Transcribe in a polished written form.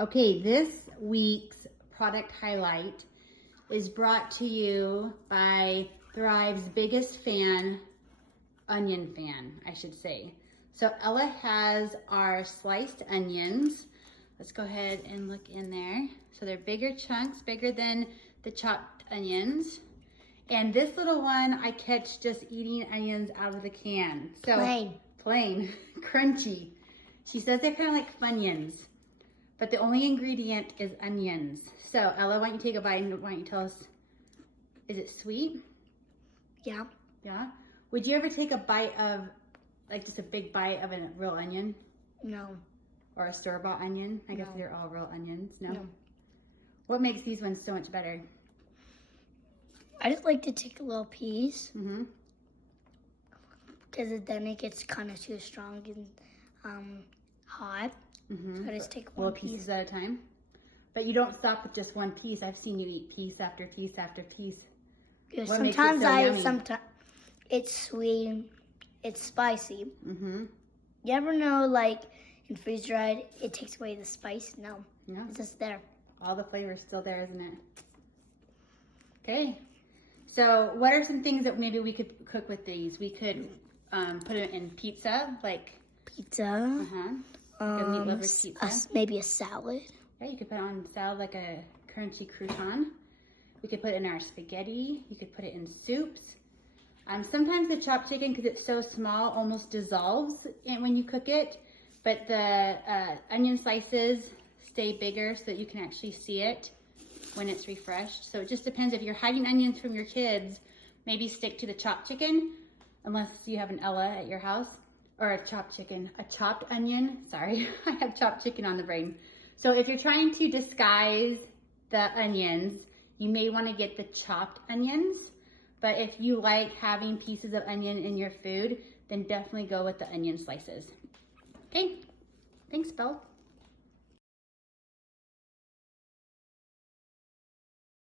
Okay, this week's product highlight is brought to you by Thrive's biggest fan, onion fan, I should say. So Ella has our sliced onions. Let's go ahead and look in there. So they're bigger chunks, bigger than the chopped onions. And this little one, I catch just eating onions out of the can. So plain, crunchy. She says they're kind of like Funyuns, but the only ingredient is onions. So Ella, why don't you take a bite and why don't you tell us, is it sweet? Yeah. Yeah? Would you ever take a bite of, like just a big bite of a real onion? No. Or a store-bought onion? I guess No. they're all real onions, no? No. What makes these ones so much better? I just like to take a little piece Mm-hmm. because then it gets kind of too strong and hot. Mm-hmm. So I just take one Little piece. pieces at a time? But you don't stop with just one piece. I've seen you eat piece after piece after piece. Yeah, What makes it so yummy? sometimes it's sweet, it's spicy. Mm-hmm. You ever know, like in freeze dried, it takes away the spice? No, Yeah. it's just there. All the flavor's still there, isn't it? Okay. So what are some things that maybe we could cook with these? We could put it in pizza, like Pizza. like a meat lover's pizza. Maybe a salad. Yeah, you could put it on salad like a crunchy crouton. We could put it in our spaghetti. You could put it in soups. Sometimes the chopped chicken, because it's so small, almost dissolves when you cook it. But the onion slices stay bigger so that you can actually see it when it's refreshed. So it just depends. If you're hiding onions from your kids, maybe stick to the chopped chicken, unless you have an Ella at your house. Or a chopped chicken, a chopped onion. Sorry, I have chopped chicken on the brain. So if you're trying to disguise the onions, you may want to get the chopped onions. But if you like having pieces of onion in your food, then definitely go with the onion slices. Okay, thanks, Belle.